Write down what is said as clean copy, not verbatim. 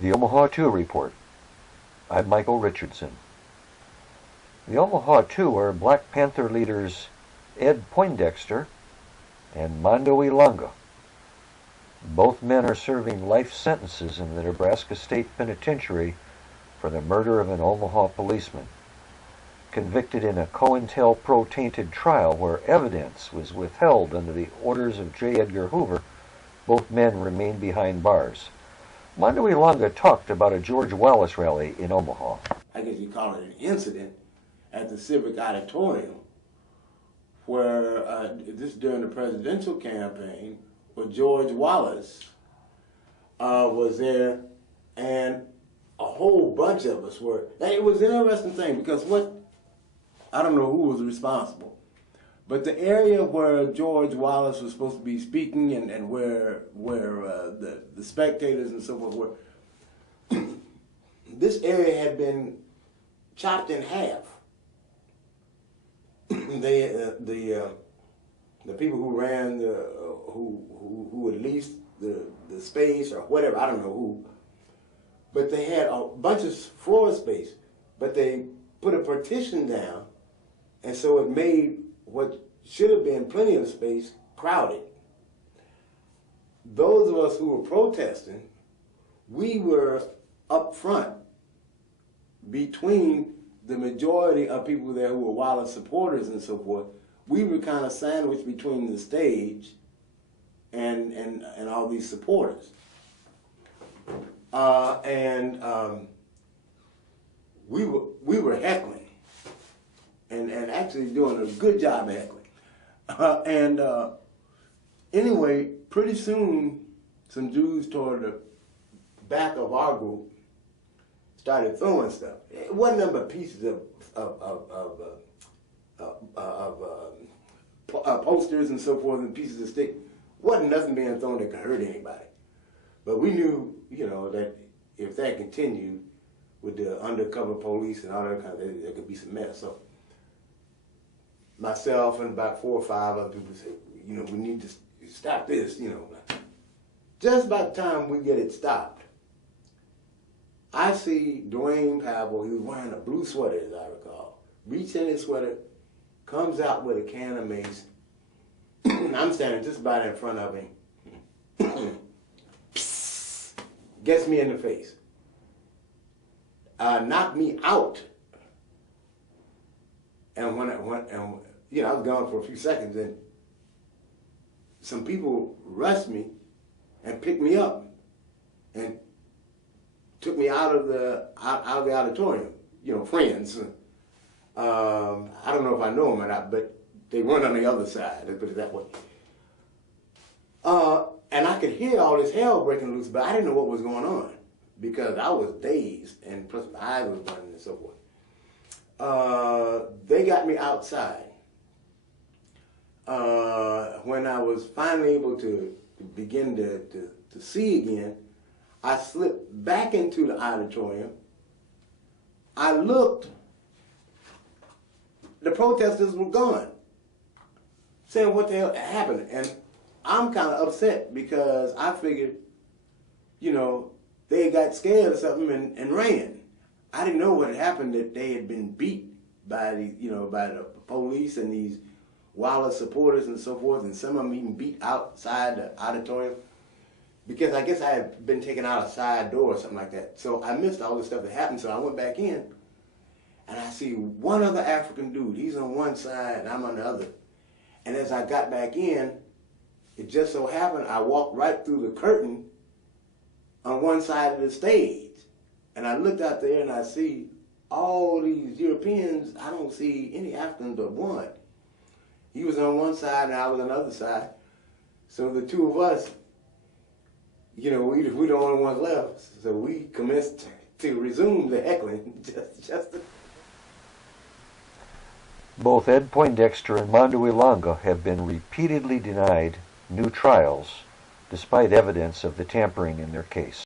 The Omaha 2 Report. I'm Michael Richardson. The Omaha 2 are Black Panther leaders Ed Poindexter and Mondo Ilanga. Both men are serving life sentences in the Nebraska State Penitentiary for the murder of an Omaha policeman, convicted in a COINTELPRO tainted trial where evidence was withheld under the orders of J. Edgar Hoover. Both men remain behind bars. Mondo Ilanga talked about a George Wallace rally in Omaha. I guess you call it an incident at the Civic Auditorium where this during the presidential campaign where George Wallace was there, and a whole bunch of us were. It was an interesting thing because I don't know who was responsible, but the area where George Wallace was supposed to be speaking and where the spectators and so forth were, this area had been chopped in half. The people who ran who at least the space or whatever, I don't know who, but they had a bunch of floor space, but they put a partition down, and so it made what should have been plenty of space crowded. Those of us who were protesting, we were up front between the majority of people there who were Wallace supporters and so forth. We were kind of sandwiched between the stage and all these supporters. We were heckling and actually doing a good job of heckling. Anyway, pretty soon some dudes toward the back of our group started throwing stuff. It wasn't nothing but pieces of posters and so forth and pieces of stick. Wasn't nothing being thrown that could hurt anybody. But we knew, that if that continued with the undercover police and all that kind of thing, there could be some mess. So myself and about 4 or 5 other people said, we need to stop this, Just about the time we get it stopped, I see Dwayne Pavel, he was wearing a blue sweater, as I recall, reach in his sweater, comes out with a can of mace. I'm standing just about in front of him. Gets me in the face. Knocked me out. And I was gone for a few seconds, and some people rushed me and picked me up and took me out of the auditorium. Friends. I don't know if I know them or not, but they weren't on the other side. Let's put it that way. And I could hear all this hell breaking loose, but I didn't know what was going on because I was dazed, and plus my eyes was burning and so forth. They got me outside. When I was finally able to begin to see again, I slipped back into the auditorium. I looked. The protesters were gone, saying what the hell happened. And I'm kind of upset because I figured, they got scared or something and ran. I didn't know what had happened, that they had been beat by the police and these Wallace supporters and so forth, and some of them even beat outside the auditorium because I guess I had been taken out a side door or something like that. So I missed all the stuff that happened, so I went back in. And I see one other African dude. He's on one side and I'm on the other. And as I got back in, it just so happened I walked right through the curtain on one side of the stage. And I looked out there and I see all these Europeans. I don't see any Africans but one. He was on one side and I was on the other side. So the two of us, we the only ones left. So we commenced to resume the heckling. Both Ed Poindexter and Mondo Ilanga have been repeatedly denied new trials despite evidence of the tampering in their case.